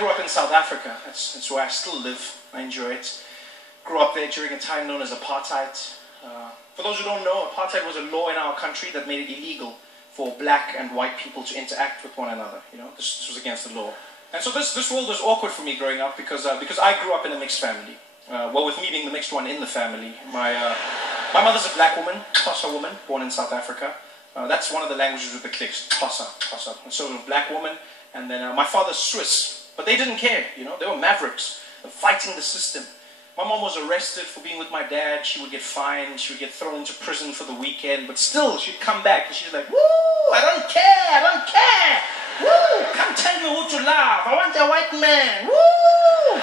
grew up in South Africa. That's where I still live. I enjoy it. Grew up there during a time known as apartheid. For those who don't know, apartheid was a law in our country that made it illegal for black and white people to interact with one another. You know, this was against the law. And so this world was awkward for me growing up because I grew up in a mixed family. Well, with me being the mixed one in the family. My mother's a black woman, Xhosa woman, born in South Africa. That's one of the languages with the clicks, Xhosa. And so a black woman. And then my father's Swiss. But they didn't care, you know. They were mavericks, fighting the system. My mom was arrested for being with my dad. She would get fined. She would get thrown into prison for the weekend. But still, she'd come back and she's like, woo, I don't care. Woo, come tell me who to love. I want a white man. Woo.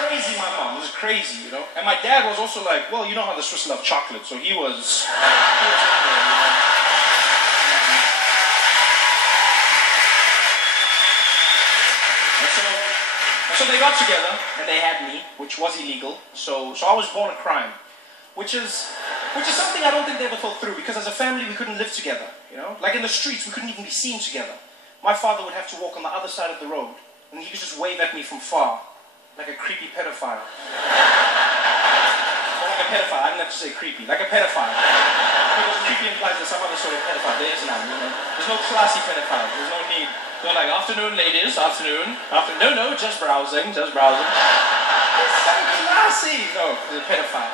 Crazy, my mom. It was crazy, you know. And my dad was also like, well, you know how the Swiss love chocolate. So he was in there, you know. So they got together and they had me, which was illegal. So I was born a crime, which is something I don't think they ever thought through, because as a family we couldn't live together. You know, like in the streets we couldn't even be seen together. My father would have to walk on the other side of the road, and he could just wave at me from far, like a creepy pedophile. Or like a pedophile. I didn't have to say creepy, like a pedophile. Because creepy implies there's some other sort of pedophile. There is none. You know, there's no classy pedophile. There's no need. They're like, afternoon, ladies, afternoon. No, just browsing. It's so classy. No, it's a pedophile.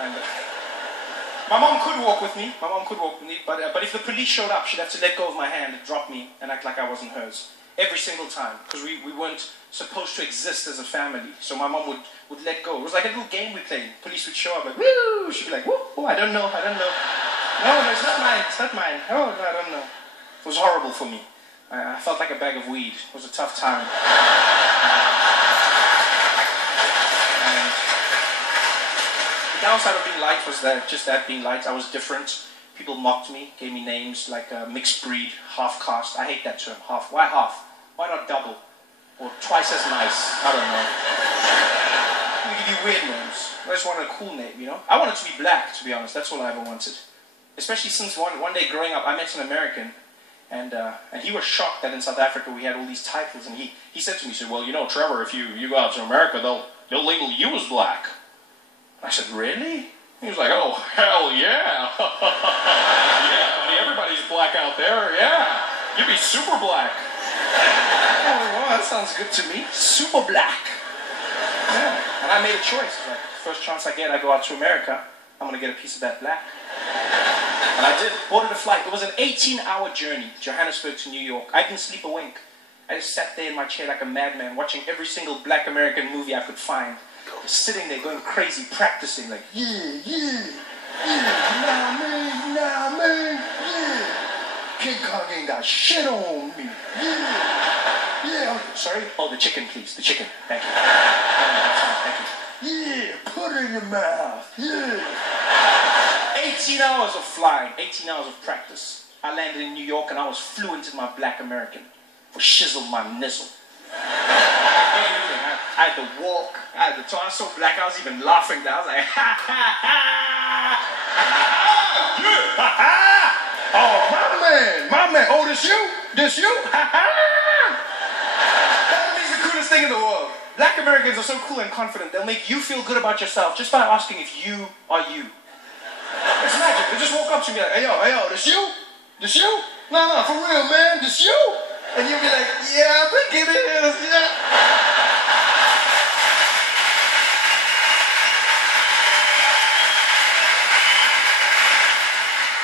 And, my mom could walk with me. But if the police showed up, she'd have to let go of my hand and drop me and act like I wasn't hers. Every single time. Because we weren't supposed to exist as a family. So my mom would let go. It was like a little game we played. Police would show up like, woo! She'd be like, woo, oh, I don't know. No, it's not mine. Oh, no, I don't know. It was horrible for me. I felt like a bag of weed. It was a tough time. And the downside of being light was that being light, I was different. People mocked me, gave me names like mixed breed, half caste. I hate that term, half. Why half? Why not double? Or twice as nice? I don't know. We give you weird names. I just wanted a cool name, you know? I wanted to be black, to be honest. That's all I ever wanted. Especially since one day growing up, I met an American. And he was shocked that in South Africa we had all these titles, and he said to me, he said, well, you know, Trevor, if you go out to America, they'll label you as black. I said, really? He was like, oh, hell yeah. Yeah, everybody's black out there, yeah. You'd be super black. Oh, well, that sounds good to me. Super black. Yeah. And I made a choice. Like, first chance I get, I go out to America, I'm going to get a piece of that black. And I did, boarded a flight. It was an 18-hour journey, Johannesburg to New York. I didn't sleep a wink. I just sat there in my chair like a madman, watching every single black American movie I could find. Just sitting there going crazy, practicing like, yeah, nah, man, yeah. King Kong ain't got shit on me, yeah. Sorry? Oh, the chicken, please, the chicken. Thank you. Thank you. Yeah, put it in your mouth, yeah. 18 hours of flying, 18 hours of practice. I landed in New York and I was fluent in my black American. For shizzle my nizzle. Everything. I had the walk, I had the talk. I was so black I was even laughing there. I was like, ha ha ha! Yeah, ha ha! Oh, my man! Oh, this you? Ha ha! That is the coolest thing in the world. Black Americans are so cool and confident, they'll make you feel good about yourself just by asking if you are you. It's magic. They just walk up to me like, hey yo, this you? This you? No, for real, man, this you? And you'll be like, yeah, I think it is, yeah.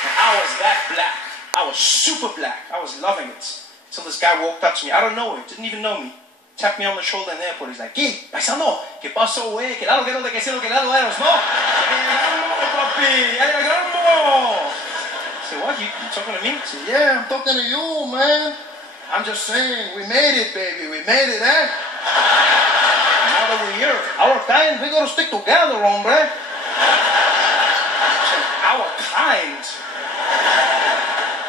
And I was that black. I was super black. I was loving it. Until this guy walked up to me. I don't know him. Didn't even know me. Tapped me on the shoulder in the airport. He's like, ¿Qué? Paisano, ¿qué pasó, güey? ¿Qué lado, de que lo que lado eres, no? I said, what? You talking to me? I said, yeah, I'm talking to you, man. I'm just saying, we made it, baby. We made it, eh? Now that we're here, our kind, we gotta stick together, hombre. Our kind.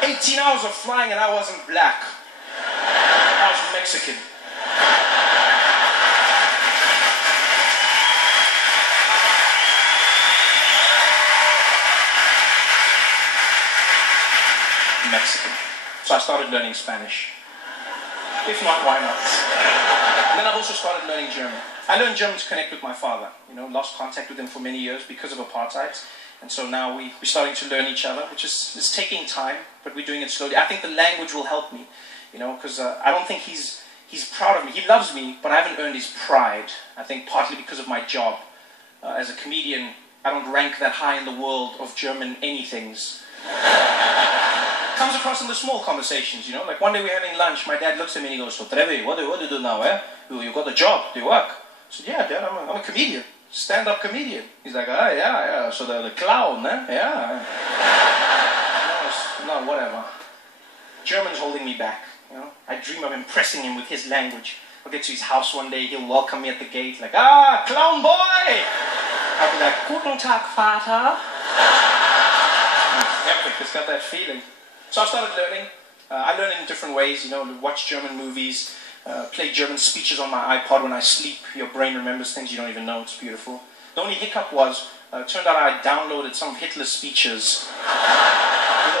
18 hours of flying and I wasn't black. I was Mexican. Mexican. So I started learning Spanish. If not, why not? And then I've also started learning German. I learned German to connect with my father. You know, lost contact with him for many years because of apartheid. And so now we're starting to learn each other, which is taking time, but we're doing it slowly. I think the language will help me, you know, because I don't think he's proud of me. He loves me, but I haven't earned his pride. I think partly because of my job. As a comedian, I don't rank that high in the world of German anythings. Comes across in the small conversations, you know. Like one day we're having lunch, my dad looks at me and he goes, "So Trevor, what do you do now, eh? You got a job, do you work?" I said, "Yeah, Dad, I'm a comedian. Stand-up comedian." He's like, "Ah, yeah. So the clown, eh? Yeah." No, whatever. German's holding me back, you know. I dream of impressing him with his language. I'll get to his house one day, he'll welcome me at the gate, like, "Ah, clown boy!" I'll be like, "Guten Tag, Vater." It's epic, it's got that feeling. So I started learning. I learn in different ways, you know, watch German movies, play German speeches on my iPod when I sleep. Your brain remembers things you don't even know. It's beautiful. The only hiccup was, it turned out I downloaded some of Hitler's speeches.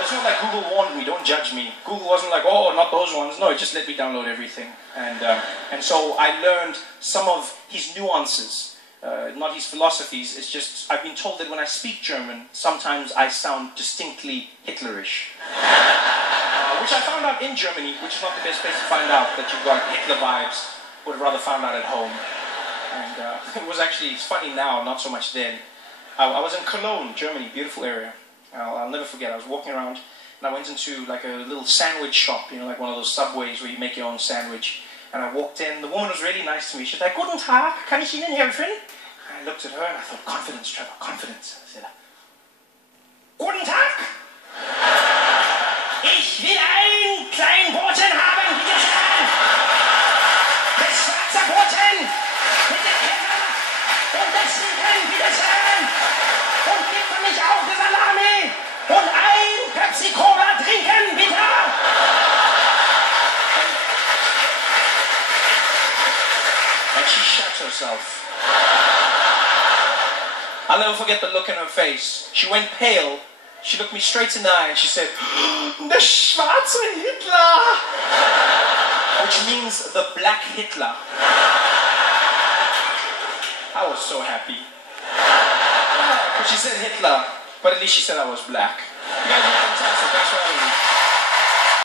It's not like Google warned me, don't judge me. Google wasn't like, "Oh, not those ones." No, it just let me download everything. And so I learned some of his nuances, not his philosophies. It's just, I've been told that when I speak German, sometimes I sound distinctly Hitlerish. Which I found out in Germany, which is not the best place to find out that you've got Hitler vibes. Would have rather found out at home. And it was actually, it's funny now, not so much then. I was in Cologne, Germany, beautiful area. I'll never forget, I was walking around and I went into like a little sandwich shop, you know, like one of those subways where you make your own sandwich. And I walked in, the woman was really nice to me. She's like, "Guten Tag, kann ich Ihnen helfen?" And I looked at her and I thought, confidence, Trevor, confidence. I said, "Guten Tag! Ich will einen kleinen Boten haben, bitte schön! Das schwarze Boten mit dem Käfer und das Schinken, bitte schön! Und gib für mich auch die Salami und ein Pepsi-Cola trinken, bitte!" And she shut herself. I'll never forget the look in her face. She went pale. She looked me straight in the eye and she said, "Der schwarze Hitler!" Which means the black Hitler. I was so happy. But she said Hitler, but at least she said I was black. You guys are fantastic. Thanks for having me.